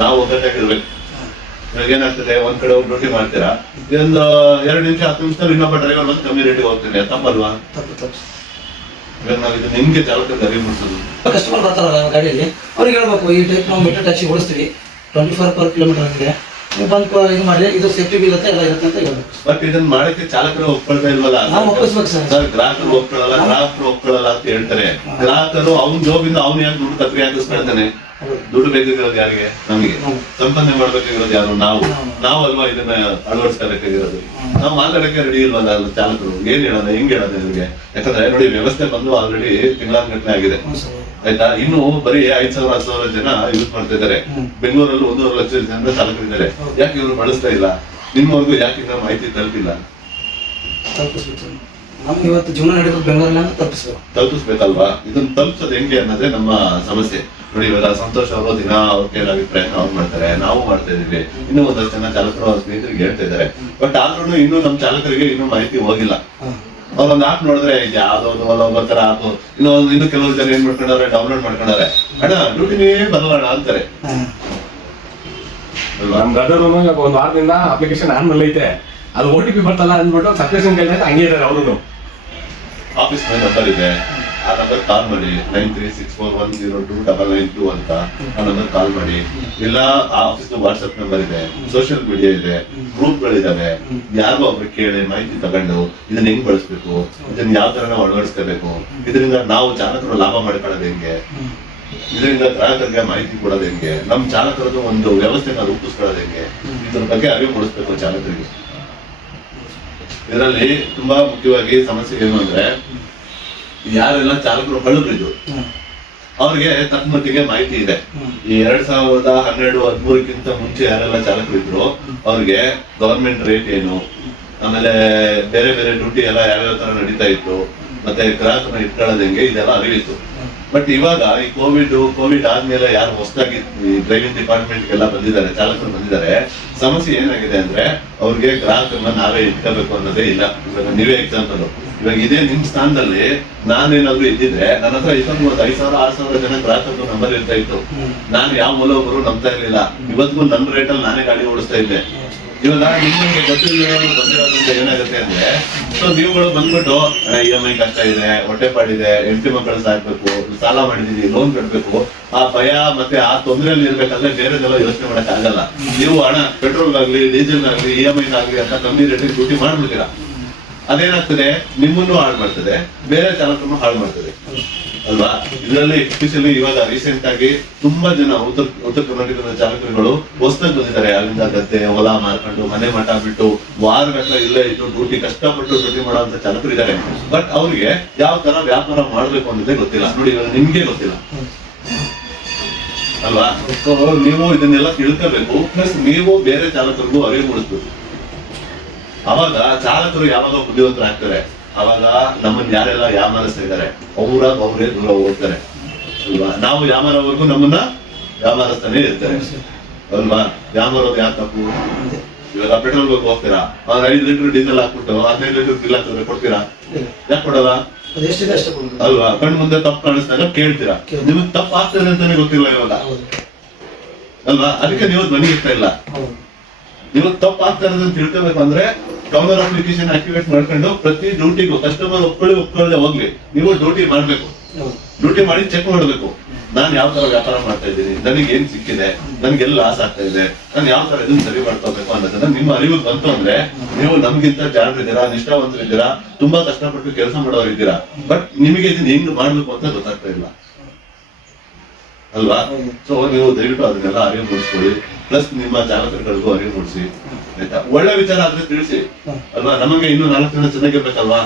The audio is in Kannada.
ನಾವು ಒಗ್ಗಟ್ಟಾಗಿರ್ಬೇಕು. ಇವಾಗ ಏನಾಗ್ತದೆ, ಒಂದ್ ಕಡೆ ಹೋಗಿ ಡ್ಯೂಟಿ ಮಾಡ್ತೀರಾ, ಒಂದು 2 ನಿಮಿಷ 10 ನಿಮಿಷದಲ್ಲಿ ಇನ್ನೊಬ್ಬ ಡ್ರೈವರ್ ಬಂದು ಕಮ್ಮಿ ರೇಟಿಗೆ ಹೋಗ್ತೀನಿ, ತಪ್ಪಲ್ವಾ? ಇವಾಗ ನಾವು ಇದು ನಿಮ್ಗೆ ಚಾಲಕರಿಗೆ ಅರಿವು ಮೂಡಿಸೋದು. ಕಸ್ಟಮರ್ ಬರ್ತಾರಲ್ಲ ಗಾಡಿಯಲ್ಲಿ ಅವ್ರಿಗೆ ಹೇಳ್ಬೇಕು, ಈ ಟೈಪ್ ನಾವು ಮೀಟರ್ ಟ್ಯಾಕ್ಸಿ ಓಡಿಸ್ತೀವಿ, 24 per kilometer ಆಗಿದೆ, ನೀವು ಬಂದು ಇದು ಮಾಡಿ, ಇದು ಸೇಫ್ಟಿ ಇರುತ್ತೆ ಎಲ್ಲ ಇರುತ್ತೆ ಅಂತ ಹೇಳ್ಬೇಕು. ಬಟ್ ಇದನ್ನ ಮಾಡಕ್ಕೆ ಚಾಲಕರು ಒಪ್ಕೊಳ್ತಾ ಇಲ್ವಲ್ಲ. ನಾವು ಒಪ್ಪಿಸ್ಬೇಕು ಸರ್, ಗ್ರಾಹಕರು ಒಪ್ಕೊಳ್ಳಲ್ಲ, ಗ್ರಾಹಕರು ಒಪ್ಕೊಳ್ಳಲ್ಲ ಅಂತ ಹೇಳ್ತಾರೆ. ಗ್ರಾಹಕರು ಅವ್ನ ಜೋಬಿಂದ ಅವ್ನು ಯಾಕೆ ದುಡ್ಡು ಕತ್ರಿ ಹಾಕಿಸ್ಕೊಳ್ತಾನೆ? ದುಡ್ಡು ಬೇಕಾಗಿರೋದು ಯಾರಿಗೆ? ನಮಗೆ. ಸಂಪಾದನೆ ಮಾಡ್ಬೇಕಾಗಿರೋದು ಯಾರು? ನಾವು ಅಲ್ವಾ ಇದನ್ನ ಅಳವಡಿಸ್ಕೋಬೇಕಾಗಿರೋದು. ನಾವು ಮಾತಾಡಕ್ಕೆ ರೆಡಿ ಇಲ್ವಲ್ಲ ಚಾಲಕರು. ಏನ್ ಹೇಳೋಣ, ಹೆಂಗ್ ಹೇಳೋಣ ಇವ್ರಿಗೆ? ಯಾಕಂದ್ರೆ ನೋಡಿ, ವ್ಯವಸ್ಥೆ ಬಂದು ಆಲ್ರೆಡಿ ತಿಂಗಳಾನ್ಗಟ್ಟಲೆ ಆಗಿದೆ, ಆಯ್ತಾ? ಇನ್ನು ಬರೀ 5,000-10,000 ಜನ ಯೂಸ್ ಮಾಡ್ತಾ ಇದ್ದಾರೆ. ಬೆಂಗಳೂರಲ್ಲಿ 1.5 ಲಕ್ಷ ಜನ ಚಾಲಕರಿದ್ದಾರೆ. ಯಾಕೆ ಇವ್ರು ಬಳಸ್ತಾ ಇಲ್ಲ? ನಿಮ್ಮವರೆಗೂ ಯಾಕೆ ಇನ್ನ ಮಾಹಿತಿ ತಲುಪಿಲ್ಲ? ನಮ್ಗೆ ಇವತ್ತು ಜೀವನ ನಡೆಯೋದು ಬೆಂಗಳೂರಲ್ಲಿ ಅಂತ ತಲುಪಿಸ್ಬೇಕಲ್ವಾ? ಇದನ್ನ ತಲುಪಿಸೋದು ಹೆಂಗೆ ಅನ್ನೋದೇ ನಮ್ಮ ಸಮಸ್ಯೆ. ನೋಡಿ, ಇವಾಗ ಸಂತೋಷ್ ಅವರು ದಿನ ಅವ್ರ ಕೈಲಾಗಿ ಪ್ರಯತ್ನ ಅವ್ರು ಮಾಡ್ತಾರೆ, ನಾವು ಮಾಡ್ತಾ ಇದೀವಿ. ಇನ್ನೂ ಒಂದಷ್ಟು ಜನ ಚಾಲಕರು ಅವ್ರ ಸ್ನೇಹಿತರಿಗೆ ಹೇಳ್ತಾ ಇದ್ದಾರೆ. ಬಟ್ ಆದ್ರೂ ಇನ್ನೂ ನಮ್ಮ ಚಾಲಕರಿಗೆ ಇನ್ನೂ ಮಾಹಿತಿ ಹೋಗಿಲ್ಲ. ಅವ್ರೊಂದು ಆಪ್ ನೋಡಿದ್ರೆ ಯಾವ್ದೋ ಒಂಥರ ಆಪ್, ಇನ್ನು ಕೆಲವರು ಜನ ಏನ್ ಮಾಡ್ಕೊಂಡಾರೆ, ಡೌನ್ಲೋಡ್ ಮಾಡ್ಕೊಂಡಾರೆ, ಅಣ್ಣ ಡ್ಯೂಟಿನೇ ಬದಲೋಣ ಅಂತಾರೆ. ನಮ್ ಬ್ರದರ್ ಒಂದು ವಾರದಿಂದ ಅಪ್ಲಿಕೇಶನ್ ಆನ್ ಮೇಲೆ ಐತೆ, ಅದು OTP ಬರ್ತಲ್ಲ ಅಂದ್ಬಿಟ್ಟು ಸಬ್ಸ್ಕ್ರಿಪ್ಷನ್ ಕೇಳ್ತಾ ಹಂಗೆ ಇದ್ದಾರೆ ಅವರು. ಆಫೀಸ್ ನಂಬರ್ ಇದೆ, ಆ ನಂಬರ್ ಕಾಲ್ ಮಾಡಿ, 9364102992 ಅಂತ ಆ ನಂಬರ್ ಕಾಲ್ ಮಾಡಿ. ಇಲ್ಲ, ಆ ಆಫೀಸ್ ವಾಟ್ಸ್ಆಪ್ ನಂಬರ್ ಇದೆ, ಸೋಷಿಯಲ್ ಮೀಡಿಯಾ ಇದೆ, ಗ್ರೂಪ್ಗಳಿದಾವೆ. ಯಾರಿಗೂ ಒಬ್ರು ಕೇಳಿ ಮಾಹಿತಿ ತಗೊಂಡು ಇದನ್ನ ಹೆಂಗ್ ಬಳಸ್ಬೇಕು, ಇದನ್ನ ಯಾವ ತರ ನಾವು ಅಳವಡಿಸ್ಕೋಬೇಕು, ಇದರಿಂದ ನಾವು ಚಾಲಕರು ಲಾಭ ಮಾಡ್ಕೊಳ್ಳೋದು ಹೆಂಗೆ, ಇದರಿಂದ ಗ್ರಾಹಕರಿಗೆ ಮಾಹಿತಿ ಕೊಡೋದು ಹೆಂಗೆ, ನಮ್ ಚಾಲಕರದ್ದು ಒಂದು ವ್ಯವಸ್ಥೆನ ರೂಪಿಸ್ಕೊಳ್ಳೋದು ಹೆಂಗೆ, ಇದ್ರ ಬಗ್ಗೆ ಅರಿವು ಮೂಡಿಸ್ಬೇಕು ಚಾಲಕರಿಗೆ. ಇದರಲ್ಲಿ ತುಂಬಾ ಮುಖ್ಯವಾಗಿ ಸಮಸ್ಯೆ ಏನು ಅಂದ್ರೆ, ಯಾರೆಲ್ಲ ಚಾಲಕರು ಕಳ್ಳರಿದ್ರು ಅವ್ರಿಗೆ ತಕ್ಕ ಮಟ್ಟಿಗೆ ಮಾಹಿತಿ ಇದೆ. ಈ 2012-13ಕ್ಕಿಂತ ಮುಂಚೆ ಯಾರೆಲ್ಲ ಚಾಲಕರು ಇದ್ರು ಅವ್ರಿಗೆ ಗವರ್ಮೆಂಟ್ ರೇಟ್ ಏನು, ಆಮೇಲೆ ಬೇರೆ ಬೇರೆ ಡ್ಯೂಟಿ ಎಲ್ಲ ಯಾವ್ಯಾವ ತರ ನಡೀತಾ ಇತ್ತು, ಮತ್ತೆ ಗ್ರಾಹಕರನ್ನ ಇಟ್ಕೊಳ್ಳೋದು ಹೆಂಗೆ, ಇದೆಲ್ಲ ಅರಿವಿತ್ತು. ಬಟ್ ಇವಾಗ ಈ ಕೋವಿಡ್ ಆದ್ಮೇಲೆ ಯಾರು ಹೊಸದಾಗಿ ಡ್ರೈವಿಂಗ್ ಡಿಪಾರ್ಟ್ಮೆಂಟ್ ಎಲ್ಲ ಬಂದಿದ್ದಾರೆ, ಚಾಲಕರು ಬಂದಿದ್ದಾರೆ, ಸಮಸ್ಯೆ ಏನಾಗಿದೆ ಅಂದ್ರೆ ಅವ್ರಿಗೆ ಗ್ರಾಹಕರನ್ನ ನಾವೇ ಇಟ್ಕೋಬೇಕು ಅನ್ನೋದೇ ಇಲ್ಲ. ಇವಾಗ ನೀವೇ ಎಕ್ಸಾಂಪಲ್, ಇವಾಗ ಇದೇ ನಿಮ್ ಸ್ಥಾನದಲ್ಲಿ ನಾನೇನಾದ್ರೂ ಇದ್ದಿದ್ರೆ ನನ್ನ ಹತ್ರ 5,000-6,000 ಜನ ಗ್ರಾಹಕರು ನಂಬರ್ ಇರ್ತಾ ಇತ್ತು. ನಾನು ಯಾವ ಮೂಲೊಬ್ಬರು ನಂಬ್ತಾ ಇರ್ಲಿಲ್ಲ. ಇವತ್ತಿಗೂ ನನ್ನ ರೇಟಲ್ಲಿ ನಾನೇ ಗಾಡಿ ಓಡಿಸ್ತಾ ಇದ್ದೆ. ಇವಾಗ ನಿಮ್ಗೆ ಬಂದಿರೋದ್ರಿಂದ ಏನಾಗುತ್ತೆ ಅಂದ್ರೆ, ಸೊ ನೀವುಗಳು ಬಂದ್ಬಿಟ್ಟು EMI ಕಷ್ಟ ಇದೆ, ಹೊಟ್ಟೆಪಾಡಿದೆ, ಹೆಂಡತಿ ಮಕ್ಕಳು ಸಾಕ್ಬೇಕು, ಸಾಲ ಮಾಡಿದೀವಿ, ಲೋನ್ ಕಟ್ಬೇಕು, ಆ ಭಯ ಮತ್ತೆ ಆ ತೊಂದರೆಯಲ್ಲಿ ಇರ್ಬೇಕಾದ್ರೆ ಬೇರೆದೆಲ್ಲ ಯೋಚನೆ ಮಾಡಕ್ ಆಗಲ್ಲ. ನೀವು ಹಣ ಪೆಟ್ರೋಲ್ ಆಗ್ಲಿ, ಡೀಸೆಲ್ ಆಗ್ಲಿ, EMI ಆಗ್ಲಿ ಅಂತ ಕಮ್ಮಿ ರೇಟಿಗೆ ಡ್ಯೂಟಿ ಮಾಡ್ಬಿಡ್ತೀರಾ. ಅದೇನಾಗ್ತದೆ, ನಿಮ್ಮನ್ನು ಹಾಳು ಮಾಡ್ತದೆ, ಬೇರೆ ಚಾಲಕರನ್ನು ಹಾಳು ಮಾಡ್ತದೆ ಅಲ್ವಾ? ಇದರಲ್ಲಿ ಎಸ್ಪೆಷಲಿ ಇವಾಗ ರೀಸೆಂಟ್ ಆಗಿ ತುಂಬಾ ಜನ ಉತ್ತರ ಕರ್ನಾಟಕದ ಚಾಲಕರುಗಳು ಹೊಸದಾಗಿ ಬಂದಿದ್ದಾರೆ. ಅಲ್ಲಿಂದ ಗದ್ದೆ ಹೊಲ ಮಾರ್ಕೊಂಡು ಮನೆ ಮಠ ಬಿಟ್ಟು ವಾರಗಟ್ಟಲೆ ಇಲ್ಲೇ ಇದ್ದು ಡ್ಯೂಟಿ ಕಷ್ಟಪಟ್ಟು ಡ್ಯೂಟಿ ಮಾಡುವಂತ ಚಾಲಕರು ಇದ್ದಾರೆ. ಬಟ್ ಅವ್ರಿಗೆ ಯಾವ ತರ ವ್ಯಾಪಾರ ಮಾಡ್ಬೇಕು ಅನ್ನೋದೇ ಗೊತ್ತಿಲ್ಲ. ನೋಡಿ, ಇವಾಗ ನಿಮ್ಗೆ ಗೊತ್ತಿಲ್ಲ ಅಲ್ವಾ? ನೀವು ಇದನ್ನೆಲ್ಲ ತಿಳ್ಕೋಬೇಕು. ಪ್ಲಸ್ ನೀವು ಬೇರೆ ಚಾಲಕರಿಗೂ ಅರಿವು ಮೂಡಿಸ್ಬೇಕು. ಅವಾಗ ಚಾಲಕರು ಯಾವಾಗ ಬುದ್ಧಿವಂತರಾಗ್ತಾರೆ, ಅವಾಗ ನಮ್ಮನ್ನ ಯಾರೆಲ್ಲ ಯಾಮಾರಿಸ್ತಾ ಇದ್ದಾರೆ ಅವರೇ ದೂರ ಹೋಗ್ತಾರೆ ಅಲ್ವಾ? ನಾವು ಯಾಮಾರವರೆಗೂ ನಮ್ಮನ್ನ ಯಾಮಾರಿಸ್ತಾನೆ ಇರ್ತಾರೆ ಅಲ್ವಾ? ಯಾಮಾರೋದು ಯಾಕೆ ತಪ್ಪು? ಇವಾಗ ಪೆಟ್ರೋಲ್ ಬಗ್ಗೆ ಹೋಗ್ತೀರಾ, 5 ಲೀಟರ್ ಡೀಸೆಲ್ ಹಾಕ್ಬಿಟ್ಟು 15 ಲೀಟರ್ ಬಿಲ್ ಹಾಕಿದ್ರೆ ಕೊಡ್ತೀರಾ? ಯಾಕೆ ಕೊಡಲ್ಲ ಅಲ್ವಾ? ಕಣ್ ಮುಂದೆ ತಪ್ಪು ಕಾಣಿಸ್ತಾಗ ಕೇಳ್ತೀರಾ. ನಿಮಗೆ ತಪ್ಪು ಆಗ್ತದೆ ಅಂತಾನೆ ಗೊತ್ತಿಲ್ಲ ಇವಾಗ ಅಲ್ವಾ? ಅದಕ್ಕೆ ನೀವು ಧ್ವನಿ ಇರ್ತಾ ಇಲ್ಲ. ನೀವು ತಪ್ಪು ಆಗ್ತಾ ಇರೋದನ್ನ ತಿಳ್ಕೋಬೇಕಂದ್ರೆ ಕೌಂಟರ್ ಅಪ್ಲಿಕೇಶನ್ ಆಕ್ಟಿವೇಟ್ ಮಾಡ್ಕೊಂಡು ಪ್ರತಿ ಡ್ಯೂಟಿಗೂ ಕಸ್ಟಮರ್ ಒಪ್ಕೊಳ್ಳದೆ ಹೋಗ್ಲಿ, ನೀವು ಡ್ಯೂಟಿ ಮಾಡ್ಬೇಕು. ಡ್ಯೂಟಿ ಮಾಡಿ ಚೆಕ್ ಮಾಡ್ಬೇಕು, ನಾನು ಯಾವ ತರ ವ್ಯಾಪಾರ ಮಾಡ್ತಾ ಇದ್ದೀನಿ, ನನಗೆ ಏನ್ ಸಿಕ್ಕಿದೆ, ನನ್ಗೆಲ್ಲ ಲಾಸ್ ಆಗ್ತಾ ಇದೆ, ನಾನು ಯಾವ ತರ ಇದನ್ನ ಸರಿ ಮಾಡ್ಕೋಬೇಕು ಅನ್ನೋದನ್ನ ನಿಮ್ಮ ಅರಿವಿಗೆ ಬಂತು ಅಂದ್ರೆ ನೀವು ನಮ್ಗಿಂತ ಜಾಣರಿದ್ದೀರಾ, ನಿಷ್ಠಾವಂತರಿದ್ದೀರಾ, ತುಂಬಾ ಕಷ್ಟಪಟ್ಟು ಕೆಲಸ ಮಾಡೋರು ಇದ್ದೀರಾ. ಬಟ್ ನಿಮಗೆ ಇದನ್ನ ಹೆಂಗ್ ಮಾಡ್ಬೇಕು ಅಂತ ಗೊತ್ತಾಗ್ತಾ ಇಲ್ಲ ಅಲ್ವಾ? ಸೊ ನೀವು ದಯವಿಟ್ಟು ಅದನ್ನೆಲ್ಲ ಅರಿವು ಮೂಡಿಸ್ಕೊಳ್ಳಿ. ಪ್ಲಸ್ ನಿಮ್ಮ ಚಾಲಕರುಗಳಿಗೂ ಅರಿವು ಮೂಡಿಸಿ, ಆಯ್ತಾ? ಒಳ್ಳೆ ವಿಚಾರ ಆದ್ರೆ ತಿಳಿಸಿ ಅಲ್ವಾ? ನಮಗೆ ಇನ್ನೂ 4 ಜನ ಚೆನ್ನಾಗಿರ್ಬೇಕಲ್ವಾ?